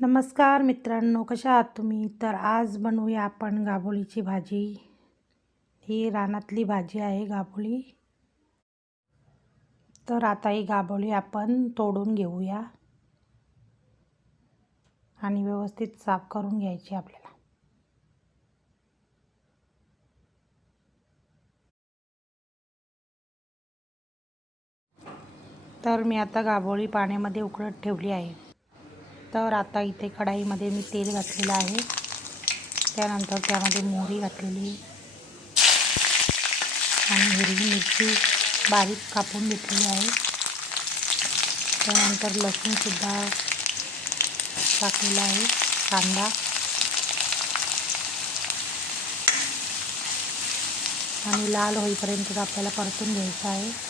नमस्कार मित्रांनो कशा आहात तुम्ही? तर आज बनवूया आपण गाबोलीची भाजी. ही रानातली भाजी आहे गाबोली तर आता ही गाबोली आपण तोडून घेऊया आणि व्यवस्थित साफ करून घ्यायची आपल्याला. तर मी आता गाबोळी पाण्यामध्ये उकळत ठेवली आहे. तर आता इथे कढाईमध्ये मी तेल घातलेलं आहे. त्यानंतर त्यामध्ये मोहरी घातलेली. आणि हिरवी मिरची बारीक कापून घेतलेली आहे. त्यानंतर लसूणसुद्धा टाकलेला आहे कांदा. आणि लाल होईपर्यंत आपल्याला परतून घ्यायचं आहे.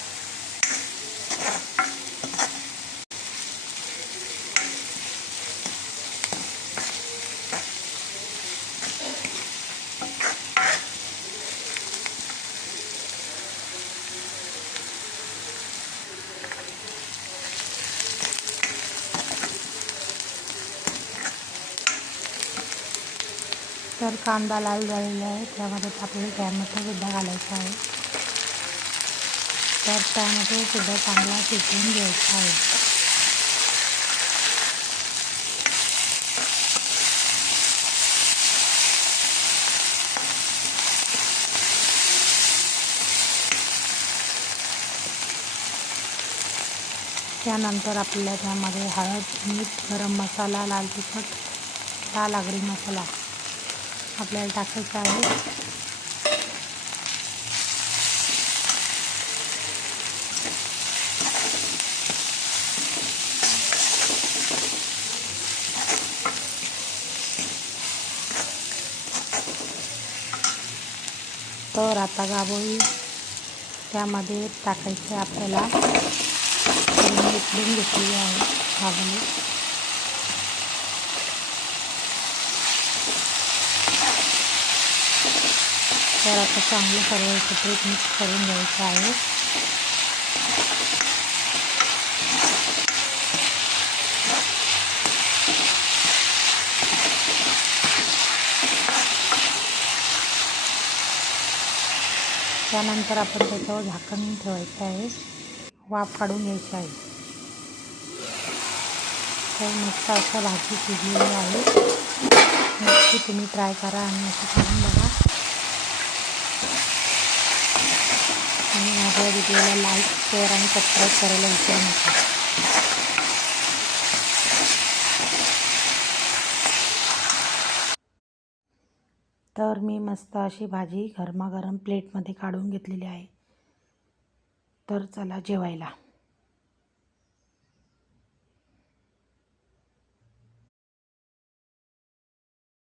तर कांदा लाल झालेला आहे. त्यामध्ये आपल्याला टॅमॅटोसुद्धा घालायचा आहे. तर टॅमॅटोसुद्धा चांगला शिजवून घ्यायचा आहे. त्यानंतर आपल्याला त्यामध्ये हळद मीठ गरम मसाला लाल तिखट लाल आगरी मसाला आपल्याला टाकायचं आहे तर आता गाबोळी त्यामध्ये उकडून घेतलेली आहे गाबोळी तर आता चांगलं सर्व एकत्रित मिक्स करून घ्यायचं आहे. त्यानंतर आपण त्याच्यावर झाकण ठेवायचं आहे. वाफ काढून घ्यायचं आहे. तर मस्त असं भाजी शिजलेली आहे. नक्की तुम्ही ट्राय करा आणि असं करून बघा. आणि माझ्या व्हिडिओला लाईक शेअर आणि सबस्क्राईब करायला विसरू नका. तर मी मस्त अशी भाजी गरमागरम प्लेटमध्ये काढून घेतलेली आहे. तर चला जेवायला.